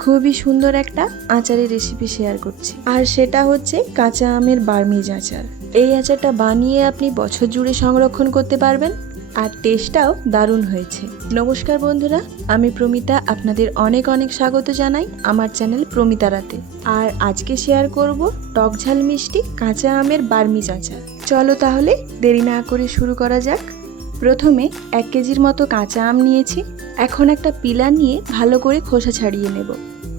খুবই সুন্দর একটা আচারের রেসিপি শেয়ার করছি। আর সেটা হচ্ছে কাঁচা আমের বার্মিজ আচার। এই আচারটা বানিয়ে আপনি বছর জুড়ে সংরক্ষণ করতে পারবেন। আর টেস্টটাও দারুণ হয়েছে। নমস্কার বন্ধুরা, আমি প্রমিতা, আপনাদের অনেক অনেক স্বাগত জানাই আমার চ্যানেল প্রমিতা রাতে। আর আজকে শেয়ার করব টক ঝাল মিষ্টি কাঁচা আমের বার্মিজ আচার। চলো তাহলে দেরি না করে শুরু করা যাক। প্রথমে এক কেজির মতো কাঁচা আম নিয়েছি। এখন একটা পিলা নিয়ে ভালো করে খোসা ছাড়িয়ে নেব।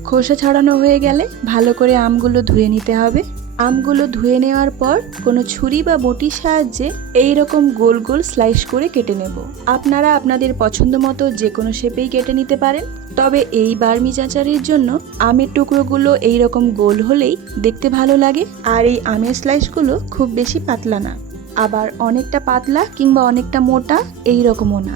খোসা ছাড়ানো হয়ে গেলে ভালো করে আমগুলো ধুয়ে নিতে হবে। আমগুলো ধুয়ে নেওয়ার পর কোনো ছুরি বা বটির সাহায্যে এই রকম গোল গোল স্লাইস করে কেটে নেব। আপনারা আপনাদের পছন্দ মতো যে কোনো শেপেই কেটে নিতে পারেন। তবে এই বার্মি চাচারের জন্য আমের টুকরোগুলো এই রকম গোল হলেই দেখতে ভালো লাগে। আর এই আমের স্লাইসগুলো খুব বেশি পাতলা না। আবার অনেকটা পাতলা কিংবা অনেকটা মোটা এই রকমও না।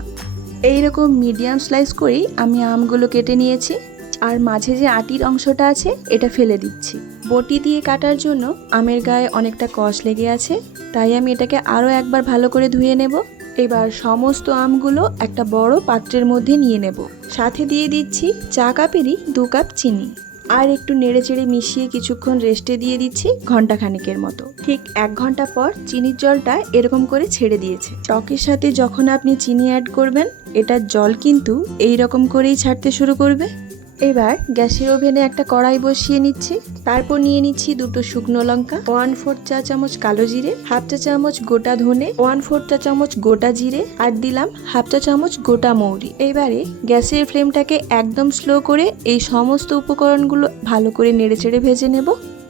এই রকম মিডিয়াম স্লাইস করেই আমি আমগুলো কেটে নিয়েছি আর মাঝে যে আটির অংশটা আছে, এটা ফেলে দিচ্ছি। বটি দিয়ে কাটার জন্য আমের গায়ে অনেকটা কষ লেগে আছে, তাই আমি এটাকে আরও একবার ভালো করে ধুয়ে নেব। এবার সমস্ত আমগুলো একটা বড় পাত্রের মধ্যে নিয়ে নেব। সাথে দিয়ে দিচ্ছি চা কাপেরই দু কাপ চিনি। আর একটু নেড়ে চেড়ে মিশিয়ে কিছুক্ষণ রেস্টে দিয়ে দিচ্ছি ঘণ্টা খানিকের মতো। ঠিক এক ঘণ্টা পর চিনির জলটা এরকম করে ছেড়ে দিয়েছে। টকের সাথে যখন আপনি চিনি অ্যাড করবেন, এটার জল কিন্তু এই রকম করেই ছাড়তে শুরু করবে। এবার গ্যাসের ওভেনে একটা কড়াই বসিয়ে নিচ্ছি। তারপর নিয়ে নিচ্ছি দুটো শুকনো লঙ্কা ওয়ান ফোর চা চামচ কালো জিরে হাফ চা চামচ গোটা ধনে ওয়ান ফোর চা চামচ গোটা জিরে আর দিলাম হাফ চা চামচ গোটা মৌরি। এবারে গ্যাসের ফ্লেমটাকে একদম স্লো করে এই সমস্ত উপকরণগুলো ভালো করে নেড়েচেড়ে ভেজে নেব।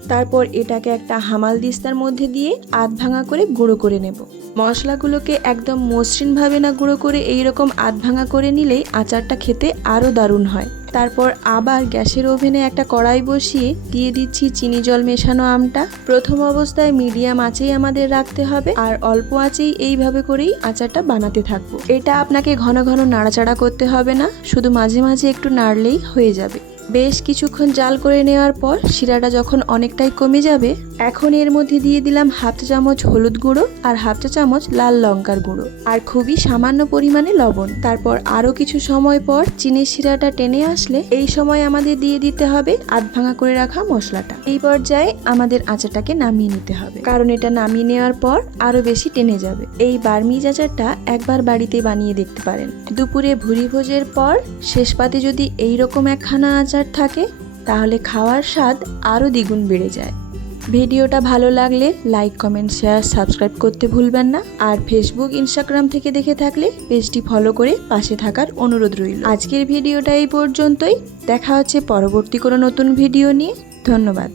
তারপর এটাকে একটা হামাল দিস্তার মধ্যে দিয়ে আধ ভাঙা করে গুঁড়ো করে নেব। মশলাগুলোকে একদম মসৃণভাবে না গুঁড়ো করে এইরকম আধ ভাঙা করে নিলেই আচারটা খেতে আরও দারুণ হয়। তারপর আবার গ্যাসের ওভেনে একটা কড়াই বসিয়ে দিয়ে দিচ্ছি চিনি জল মেশানো আমটা। প্রথম অবস্থায় মিডিয়াম আঁচেই আমাদের রাখতে হবে আর অল্প আঁচেই এইভাবে করেই আচারটা বানাতে থাকব। এটা আপনাকে ঘন ঘন নাড়াচাড়া করতে হবে না, শুধু মাঝে মাঝে একটু নাড়লেই হয়ে যাবে। বেশ কিছুক্ষণ জাল করে নেওয়ার পর শিরাটা যখন অনেকটাই কমে যাবে, এখন এর মধ্যে দিয়ে দিলাম হাফ চা চামচ হলুদ গুঁড়ো আর হাফ চা চামচ লাল লঙ্কার গুঁড়ো আর খুবই সামান্য পরিমাণে লবণ। তারপর আরও কিছু সময় পর চিনির শিরাটা টেনে আসলে এই সময় আমাদের দিয়ে দিতে হবে আধ ভাঙা করে রাখা মশলাটা। এই পর্যায়ে আমাদের আচারটাকে নামিয়ে নিতে হবে। কারণ এটা নামিয়ে নেওয়ার পর আরও বেশি টেনে যাবে। এই বার্মিজ আচারটা একবার বাড়িতে বানিয়ে দেখতে পারেন। দুপুরে ভুরি ভোজের পর শেষ পাতে যদি এই রকম একখানা আচার থাকে, তাহলে খাওয়ার স্বাদ আরও দ্বিগুণ বেড়ে যায়। ভিডিওটা ভালো লাগলে লাইক কমেন্ট শেয়ার সাবস্ক্রাইব করতে ভুলবেন না। আর ফেসবুক ইনস্টাগ্রাম থেকে দেখে থাকলে পেজটি ফলো করে পাশে থাকার অনুরোধ রইল। আজকের ভিডিওটা এই পর্যন্তই। দেখা হচ্ছে পরবর্তী কোনো নতুন ভিডিও নিয়ে। ধন্যবাদ।